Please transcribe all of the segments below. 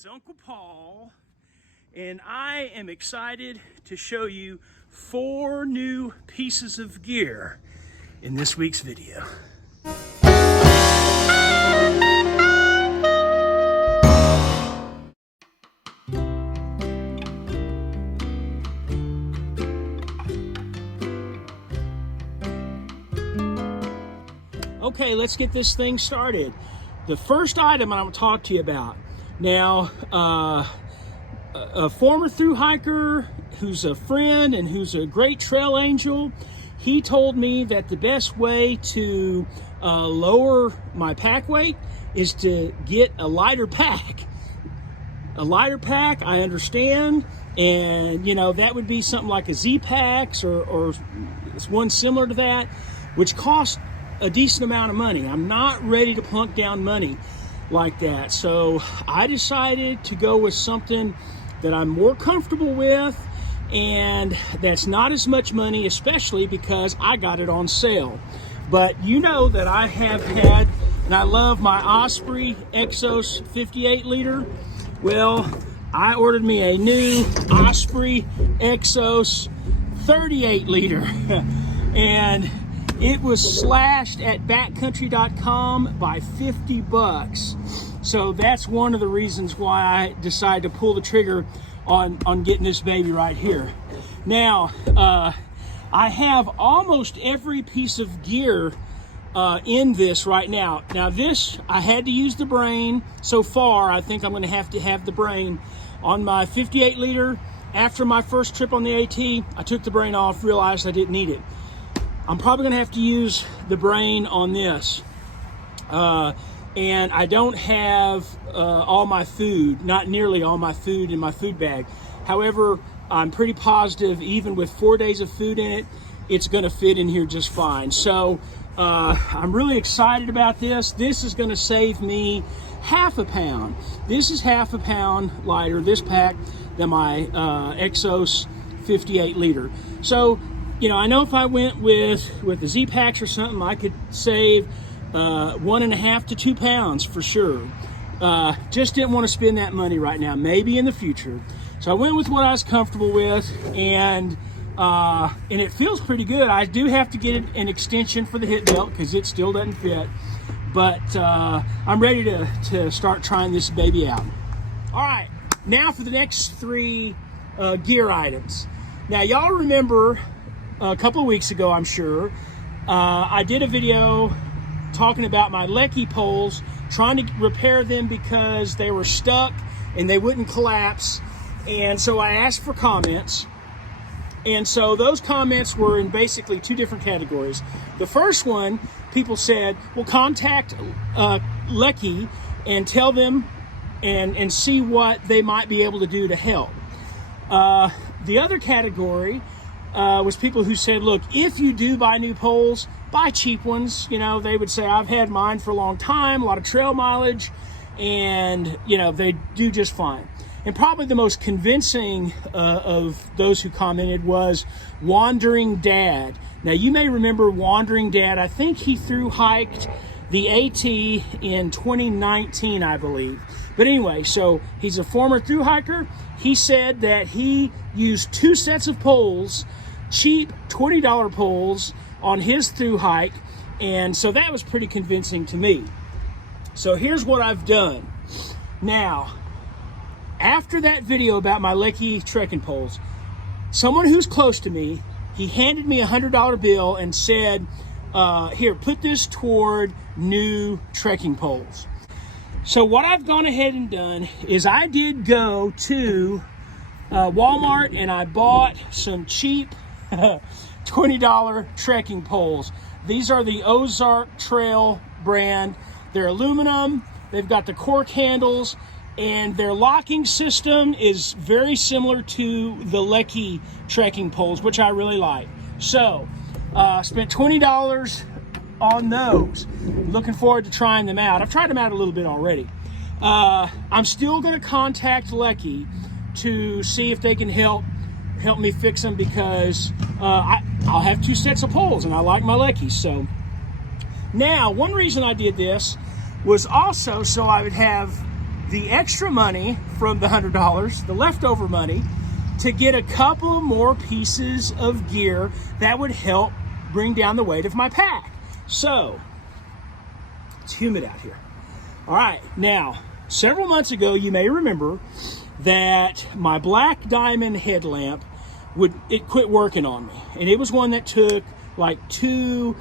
It's Uncle Paul, and I am excited to show you 4 new pieces of gear in this week's video. Okay, let's get this thing started. The first item I'm going to talk to you about. Now, a former thru-hiker who's a friend and who's a great trail angel, he told me that the best way to lower my pack weight is to get a lighter pack. A lighter pack, I understand, and you know, that would be something like a Z-Packs or one similar to that, which costs a decent amount of money. I'm not ready to plunk down money like that. So I decided to go with something that I'm more comfortable with and that's not as much money, especially because I got it on sale. But you know that I have had, and I love my Osprey Exos 58 liter. Well, I ordered me a new Osprey Exos 38 liter and it was slashed at backcountry.com by 50 bucks. So that's one of the reasons why I decided to pull the trigger on getting this baby right here. Now, I have almost every piece of gear in this right now. Now this, I had to use the brain. So far, I think I'm gonna have to have the brain on my 58 liter. After my first trip on the AT, I took the brain off, realized I didn't need it. I'm probably gonna have to use the brain on this. And I don't have all my food, not nearly all my food in my food bag. However, I'm pretty positive even with 4 days of food in it, it's gonna fit in here just fine. So I'm really excited about this. This is gonna save me half a pound. This is half a pound lighter, this pack, than my Exos 58 liter. So, you know, I know if I went with the Z-Packs or something, I could save 1.5 to 2 pounds for sure. Just didn't want to spend that money right now, maybe in the future. So I went with what I was comfortable with, and it feels pretty good. I do have to get an extension for the hip belt because it still doesn't fit, but I'm ready to start trying this baby out. All right, now for the next 3 gear items. Now y'all remember a couple of weeks ago, I'm sure, I did a video talking about my Lecky poles, trying to repair them because they were stuck and they wouldn't collapse. And so I asked for comments. And so those comments were in basically 2 different categories. The first one, people said, well, contact Lecky and tell them and see what they might be able to do to help. The other category was people who said, look, if you do buy new poles, buy cheap ones. You know, they would say, I've had mine for a long time, a lot of trail mileage, and, you know, they do just fine. And probably the most convincing of those who commented was Wandering Dad. Now, you may remember Wandering Dad. I think he thru-hiked the AT in 2019, I believe. But anyway, so he's a former thru-hiker. He said that he used 2 sets of poles, cheap $20 poles, on his thru-hike, and so that was pretty convincing to me. So here's what I've done. Now, after that video about my Lecky trekking poles, someone who's close to me, he handed me a $100 bill and said, here, put this toward new trekking poles. So what I've gone ahead and done is I did go to Walmart and I bought some cheap $20 trekking poles. These are the Ozark Trail brand. They're aluminum, they've got the cork handles, and their locking system is very similar to the Lecky trekking poles, which I really like. So, spent $20 on those. Looking forward to trying them out. I've tried them out a little bit already. I'm still gonna contact Lecky to see if they can help me fix them because I'll have 2 sets of poles and I like my Leckys. So now, one reason I did this was also so I would have the extra money from the $100, the leftover money, to get a couple more pieces of gear that would help bring down the weight of my pack. So, it's humid out here. All right, now, several months ago, you may remember that my black diamond headlamp it quit working on me. And it was one that took like 2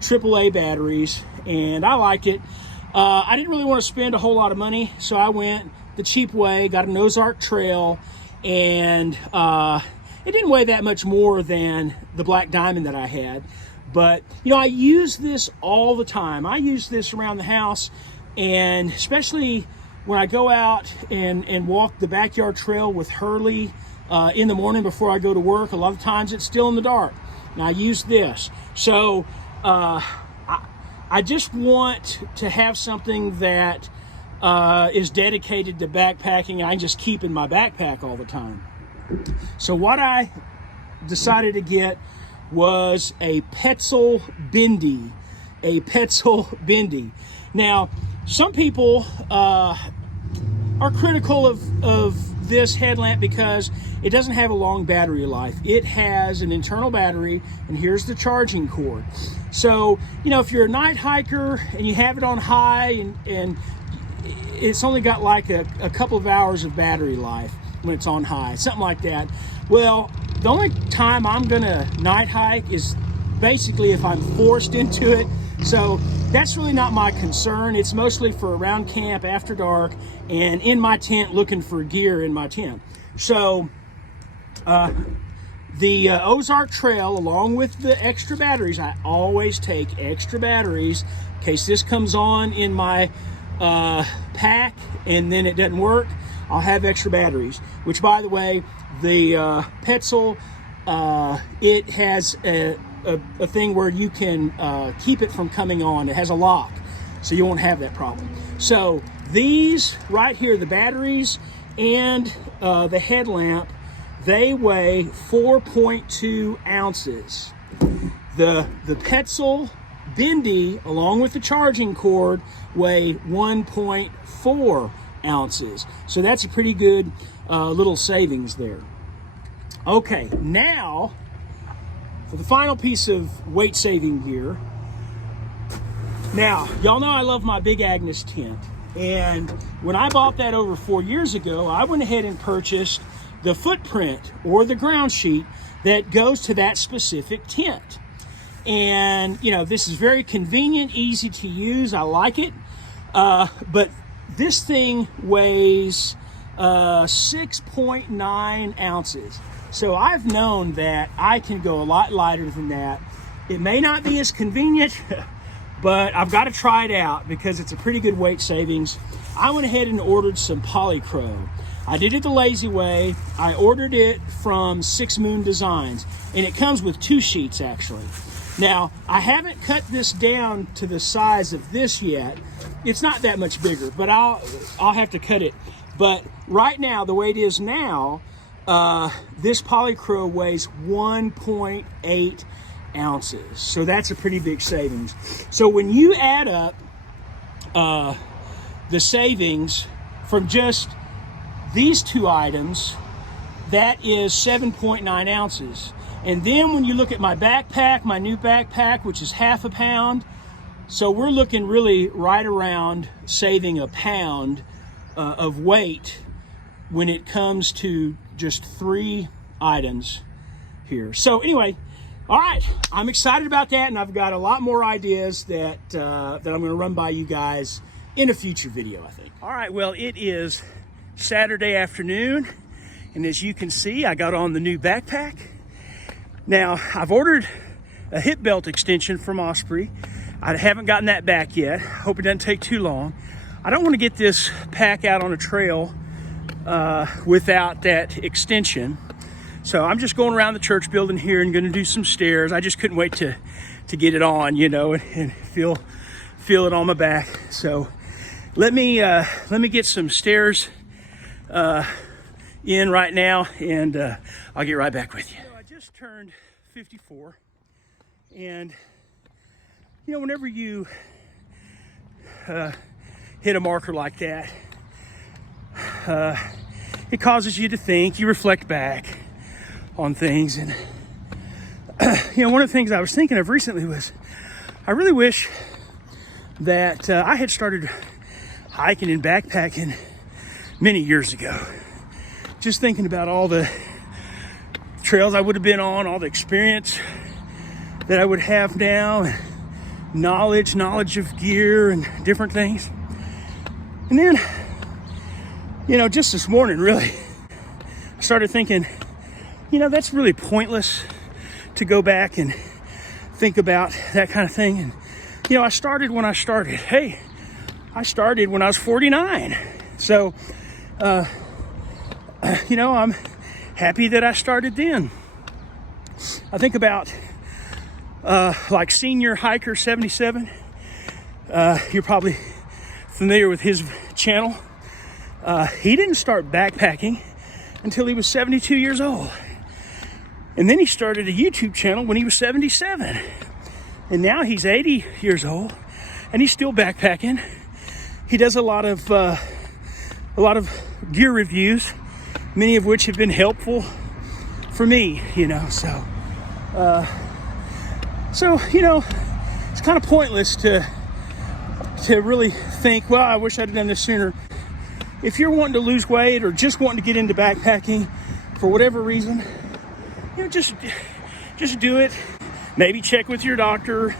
AAA batteries, and I liked it. I didn't really want to spend a whole lot of money, so I went the cheap way, got an Ozark trail, and it didn't weigh that much more than the black diamond that I had. But, you know, I use this all the time. I use this around the house, and especially when I go out and walk the backyard trail with Hurley in the morning before I go to work. A lot of times it's still in the dark, and I use this. So I just want to have something that is dedicated to backpacking. I can just keep in my backpack all the time. So what I decided to get was a Petzl Bindi. A Petzl Bindi. Now, some people are critical of this headlamp because it doesn't have a long battery life. It has an internal battery, and here's the charging cord. So, you know, if you're a night hiker and you have it on high and it's only got like a couple of hours of battery life when it's on high, something like that. Well, the only time I'm gonna night hike is basically if I'm forced into it. So that's really not my concern. It's mostly for around camp after dark and in my tent looking for gear in my tent. So the Ozark Trail, along with the extra batteries, I always take extra batteries in case this comes on in my pack and then it doesn't work. I'll have extra batteries, which, by the way, the Petzl, it has a thing where you can keep it from coming on. It has a lock, so you won't have that problem. So these right here, the batteries and the headlamp, they weigh 4.2 ounces. The Petzl Bindi, along with the charging cord, weigh 1.4 ounces. So that's a pretty good little savings there. Okay, now for the final piece of weight saving gear. Now, y'all know I love my Big Agnes tent, and when I bought that over 4 years ago, I went ahead and purchased the footprint or the ground sheet that goes to that specific tent. And you know, this is very convenient, easy to use. I like it, but this thing weighs 6.9 ounces. So I've known that I can go a lot lighter than that. It may not be as convenient, but I've got to try it out because it's a pretty good weight savings. I went ahead and ordered some polycro. I did it the lazy way. I ordered it from 6 Moon Designs, and it comes with 2 sheets actually. Now, I haven't cut this down to the size of this yet. It's not that much bigger, but I'll have to cut it. But right now, the way it is now, this polycro weighs 1.8 ounces. So that's a pretty big savings. So when you add up the savings from just these 2 items, that is 7.9 ounces. And then when you look at my backpack, my new backpack, which is half a pound, so we're looking really right around saving a pound of weight when it comes to just 3 items here. So anyway, all right, I'm excited about that, and I've got a lot more ideas that I'm going to run by you guys in a future video, I think. All right, well, it is Saturday afternoon, and as you can see, I got on the new backpack. Now, I've ordered a hip belt extension from Osprey. I haven't gotten that back yet. Hope it doesn't take too long. I don't want to get this pack out on a trail without that extension. So I'm just going around the church building here and going to do some stairs. I just couldn't wait to get it on, you know, and feel it on my back. So let me get some stairs in right now, and I'll get right back with you. I just turned 54, and you know, whenever you hit a marker like that, it causes you to think, you reflect back on things. And, one of the things I was thinking of recently was, I really wish that I had started hiking and backpacking many years ago. Just thinking about all the trails I would have been on, all the experience that I would have now, and knowledge of gear and different things. And then, just this morning, really, I started thinking, that's really pointless to go back and think about that kind of thing. And, I started when I started. Hey, I started when I was 49. So, I'm happy that I started then. I think about, like Senior Hiker 77. You're probably familiar with his channel. He didn't start backpacking until he was 72 years old. And then he started a YouTube channel when he was 77. And now he's 80 years old and he's still backpacking. He does a lot of gear reviews, many of which have been helpful for me, so it's kind of pointless to really think, well, I wish I'd have done this sooner. If you're wanting to lose weight or just wanting to get into backpacking for whatever reason, just do it. Maybe check with your doctor,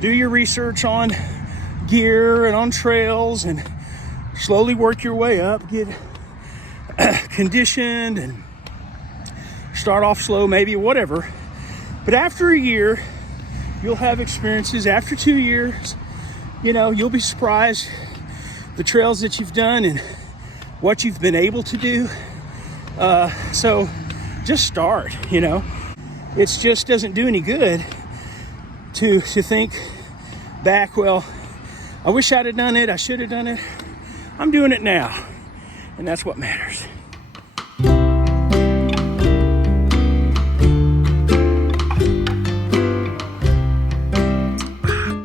do your research on gear and on trails, and slowly work your way up, get conditioned and start off slow, maybe, whatever. But after a year, you'll have experiences. After 2 years, you'll be surprised the trails that you've done and what you've been able to do. So just start, It just doesn't do any good to think back, well, I wish I'd have done it, I should have done it. I'm doing it now, and that's what matters.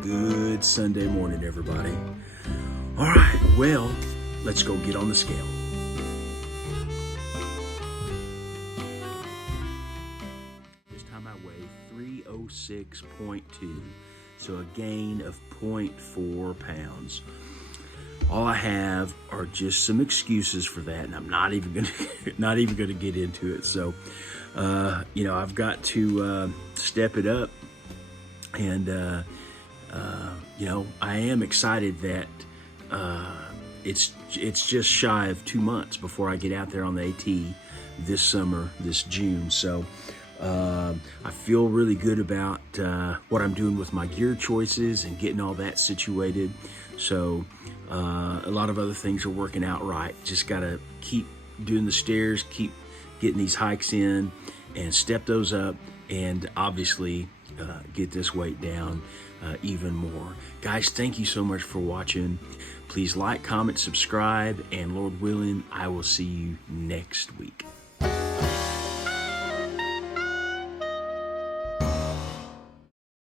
Good Sunday morning, everybody. All right, well, let's go get on the scale. This time I weigh 306.2, so a gain of 0.4 pounds. All I have are just some excuses for that, and I'm not even gonna get into it. So, I've got to step it up, and I am excited that it's just shy of 2 months before I get out there on the AT this summer, this June. So I feel really good about what I'm doing with my gear choices and getting all that situated. So a lot of other things are working out right. Just gotta keep doing the stairs, keep getting these hikes in, and step those up, and obviously get this weight down even more. Guys, thank you so much for watching. Please like, comment, subscribe, and Lord willing, I will see you next week.